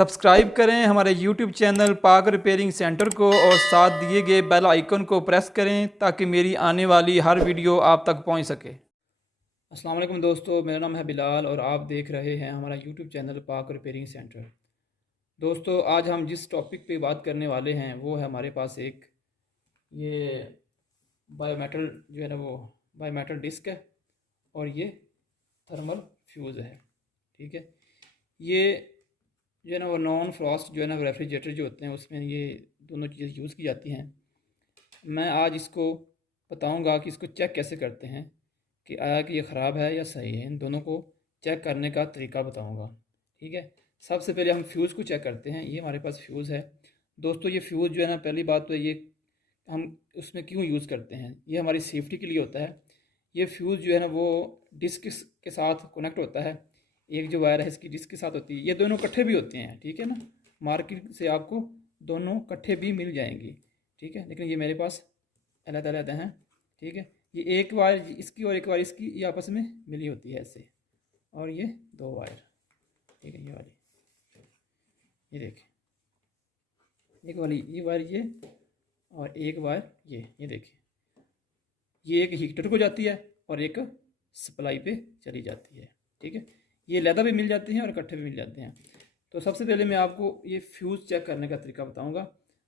Subscribe करें हमारे YouTube channel पाक रिपेयरिंग सेंटर को और साथ दिए गए बेल आइकन को प्रेस करें ताकि मेरी आने वाली हर वीडियो आप तक पहुंच सके। अस्सलाम वालेकुम दोस्तों, मेरा नाम है बिलाल और आप देख रहे हैं हमारा YouTube चैनल पाक रिपेयरिंग सेंटर। दोस्तों, आज हम जिस टॉपिक पे बात करने वाले हैं वो है हमारे पास एक ये बायोमेटल जो है ना वो बायोमेटल डिस्क है और ये थर्मल फ्यूज़ है। ठीक है, ये जो है ना वो नॉन फ्रॉस्ट जो है ना रेफ्रिजरेटर जो होते हैं उसमें ये दोनों चीज़ें यूज़ की जाती हैं। मैं आज इसको बताऊंगा कि इसको चेक कैसे करते हैं कि आया कि ये ख़राब है या सही है। इन दोनों को चेक करने का तरीका बताऊंगा। ठीक है, सबसे पहले हम फ्यूज़ को चेक करते हैं। ये हमारे पास फ्यूज़ है। दोस्तों, ये फ्यूज़ जो है ना, पहली बात तो ये हम उसमें क्यों यूज़ करते हैं, ये हमारी सेफ्टी के लिए होता है। ये फ्यूज़ जो है ना वो डिस्क के साथ कनेक्ट होता है। एक जो वायर है इसकी डिस्क के साथ होती है। ये दोनों इकट्ठे भी होते हैं, ठीक है ना, मार्केट से आपको दोनों इकट्ठे भी मिल जाएंगी। ठीक है, लेकिन ये मेरे पास अलग-अलग हैं। ठीक है, ये एक वायर इसकी और एक वायर इसकी ये आपस में मिली होती है ऐसे, और ये दो वायर। ठीक है, ये वाली, ये देखिए, एक वाली ये वायर ये और एक वायर ये देखिए, ये एक हीटर को जाती है और एक सप्लाई पे चली जाती है। ठीक है, ये लैदा भी मिल जाते हैं और इकट्ठे भी मिल जाते हैं। तो सबसे पहले मैं आपको ये फ्यूज़ चेक करने का तरीका बताऊंगा।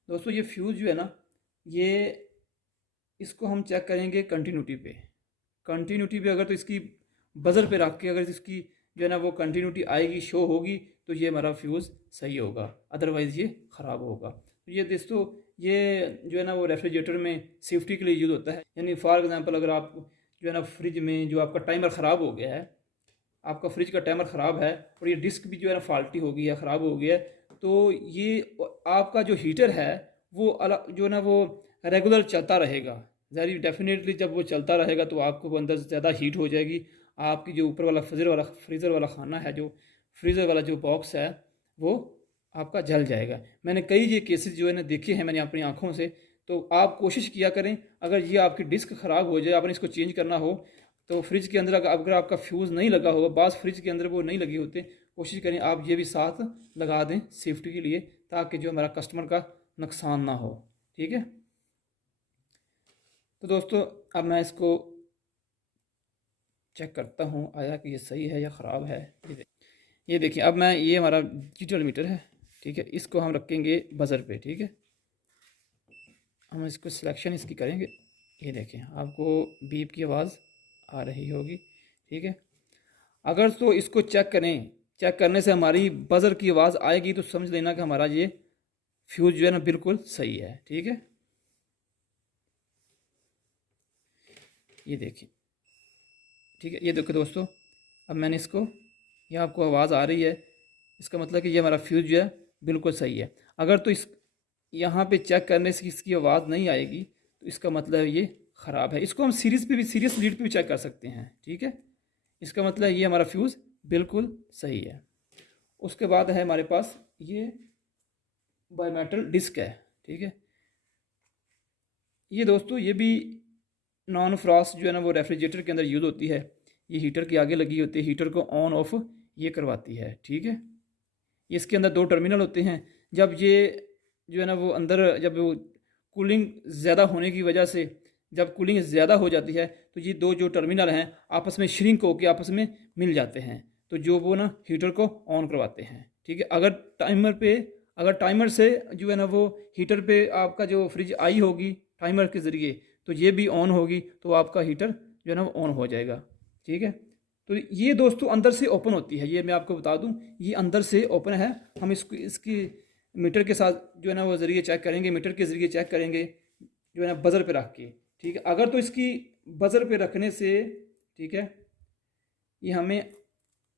दोस्तों, ये फ्यूज़ जो है ना, ये इसको हम चेक करेंगे कंटिन्यूटी पे। कंटिन्यूटी पे अगर तो इसकी बज़र पे रख के अगर इसकी जो है ना वो कंटिन्यूटी आएगी, शो होगी, तो ये हमारा फ्यूज़ सही होगा, अदरवाइज़ ये ख़राब होगा। तो ये दोस्तों, ये जो है ना वो रेफ्रिजरेटर में सेफ्टी के लिए यूज़ होता है। यानी फॉर एग्ज़ाम्पल, अगर आप जो है ना फ्रिज में जो आपका टाइमर ख़राब हो गया है, आपका फ्रिज का टाइमर ख़राब है और ये डिस्क भी जो है ना फॉल्टी हो गई है, ख़राब हो गया है, तो ये आपका जो हीटर है वो अलग जो है ना वो रेगुलर चलता रहेगा। ज़ाहिर डेफिनेटली जब वो चलता रहेगा तो आपको अंदर ज़्यादा हीट हो जाएगी। आपकी जो ऊपर वाला फ्रीज़र वाला खाना है, जो फ्रीज़र वाला जो बॉक्स है, वो आपका जल जाएगा। मैंने कई ये केसेस जो है ना देखे हैं मैंने अपनी आँखों से। तो आप कोशिश किया करें, अगर ये आपकी डिस्क ख़राब हो जाए, आपने इसको चेंज करना हो, तो फ्रिज के अंदर अगर आपका फ्यूज़ नहीं लगा होगा, बाज़ फ्रिज के अंदर वो नहीं लगे होते, कोशिश करें आप ये भी साथ लगा दें सेफ्टी के लिए, ताकि जो हमारा कस्टमर का नुकसान ना हो। ठीक है, तो दोस्तों अब मैं इसको चेक करता हूँ आया कि ये सही है या ख़राब है। ये देखिए, अब मैं ये हमारा डिजिटल मीटर है। ठीक है, इसको हम रखेंगे बज़र पे। ठीक है, हम इसको सिलेक्शन इसकी करेंगे। ये देखें, आपको बीप की आवाज़ आ रही होगी। ठीक है, अगर तो इसको चेक करें, चेक करने से हमारी बज़र की आवाज़ आएगी तो समझ लेना कि हमारा ये फ्यूज़ जो है ना बिल्कुल सही है। ठीक है, ये देखिए। ठीक है, ये देखो दोस्तों, अब मैंने इसको, ये आपको आवाज़ आ रही है, इसका मतलब कि ये हमारा फ्यूज़ जो है बिल्कुल सही है। अगर तो इस यहाँ पे चेक करने से इसकी आवाज़ नहीं आएगी तो इसका मतलब ये ख़राब है। इसको हम सीरियस लीड पे भी चेक कर सकते हैं। ठीक है, इसका मतलब ये हमारा फ्यूज़ बिल्कुल सही है। उसके बाद है हमारे पास ये बायोमेटल डिस्क है। ठीक है, ये दोस्तों ये भी नॉन फ्रॉस्ट जो है ना वो रेफ्रिजरेटर के अंदर यूज़ होती है। ये हीटर के आगे लगी होती है, हीटर को ऑन ऑफ ये करवाती है। ठीक है, इसके अंदर दो टर्मिनल होते हैं। जब ये जो है ना वो अंदर जब वो कूलिंग ज़्यादा होने की वजह से, जब कूलिंग ज़्यादा हो जाती है तो ये दो जो टर्मिनल हैं आपस में श्रिंक होकर आपस में मिल जाते हैं, तो जो वो ना हीटर को ऑन करवाते हैं। ठीक है, अगर टाइमर से जो है ना वो हीटर पे आपका जो फ्रिज आई होगी टाइमर के ज़रिए, तो ये भी ऑन होगी तो आपका हीटर जो है ना वो ऑन हो जाएगा। ठीक है, तो ये दोस्तों अंदर से ओपन होती है। ये मैं आपको बता दूं, ये अंदर से ओपन है। हम इसकी मीटर के साथ जो है ना वो ज़रिए चेक करेंगे, मीटर के ज़रिए चेक करेंगे जो है ना बज़र पे रख के। ठीक है, अगर तो इसकी बज़र पे रखने से, ठीक है, ये हमें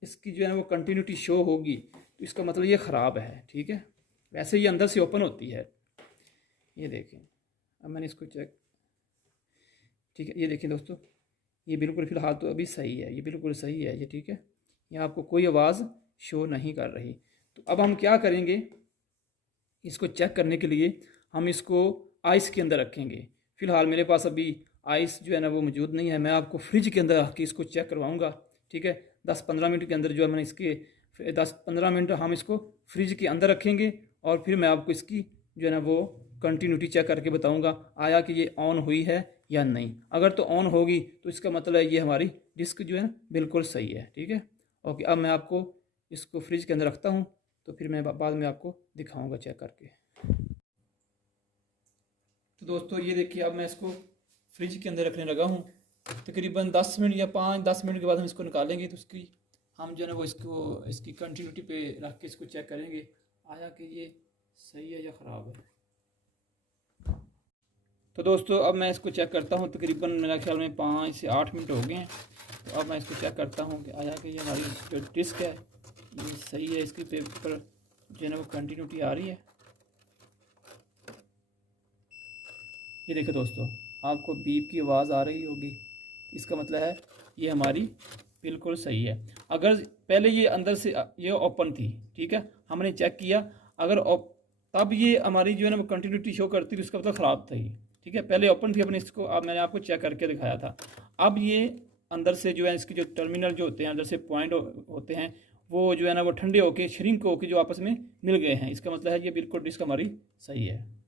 इसकी जो है ना वो कंटिन्यूटी शो होगी तो इसका मतलब ये ख़राब है। ठीक है, वैसे ये अंदर से ओपन होती है। ये देखें, अब मैंने इसको चेक, ठीक है, ये देखिए दोस्तों, ये बिल्कुल फ़िलहाल तो अभी सही है, ये बिल्कुल सही है ये। ठीक है, यहाँ आपको कोई आवाज़ शो नहीं कर रही। तो अब हम क्या करेंगे, इसको चेक करने के लिए हम इसको आइस के अंदर रखेंगे। फ़िलहाल मेरे पास अभी आइस जो है ना वो मौजूद नहीं है। मैं आपको फ्रिज के अंदर रख के इसको चेक करवाऊँगा। ठीक है, 10-15 मिनट के अंदर जो है मैंने इसके 10-15 मिनट हम इसको फ्रिज के अंदर रखेंगे और फिर मैं आपको इसकी जो है ना वो कंटिन्यूटी चेक करके बताऊंगा आया कि ये ऑन हुई है या नहीं। अगर तो ऑन होगी तो इसका मतलब है ये हमारी डिस्क जो है ना बिल्कुल सही है। ठीक है, ओके। अब मैं आपको इसको फ्रिज के अंदर रखता हूँ तो फिर मैं बाद में आपको दिखाऊंगा चेक करके। तो दोस्तों ये देखिए, अब मैं इसको फ्रिज के अंदर रखने लगा हूँ। तकरीबन 10 मिनट या 5-10 मिनट के बाद हम इसको निकालेंगे तो उसकी हम जो है ना वो इसकी कंटिन्यूटी पे रख के इसको चेक करेंगे आया कि ये सही है या ख़राब है। तो दोस्तों अब मैं इसको चेक करता हूँ, तकरीबन मेरा ख्याल में 5 से 8 मिनट हो गए हैं। तो अब मैं इसको चेक करता हूँ कि आया कि ये हमारी जो डिस्क है ये सही है, इसकी पेपर जो है ना वो कंटिन्यूटी आ रही है। ये देखो दोस्तों, आपको बीप की आवाज़ आ रही होगी, इसका मतलब है ये हमारी बिल्कुल सही है। अगर पहले ये अंदर से ये ओपन थी, ठीक है, हमने चेक किया, अगर तब ये हमारी जो है ना वो कंटिन्यूटी शो करती थी, उसका मतलब ख़राब था ये। ठीक है, पहले ओपन थी, अपने इसको अब मैंने आपको चेक करके दिखाया था। अब ये अंदर से जो है इसकी जो टर्मिनल जो होते हैं, अंदर से पॉइंट होते हैं, वो जो है ना वो ठंडे होके श्रिंक होके जो आपस में मिल गए हैं, इसका मतलब है ये बिल्कुल डिस्क हमारी सही है।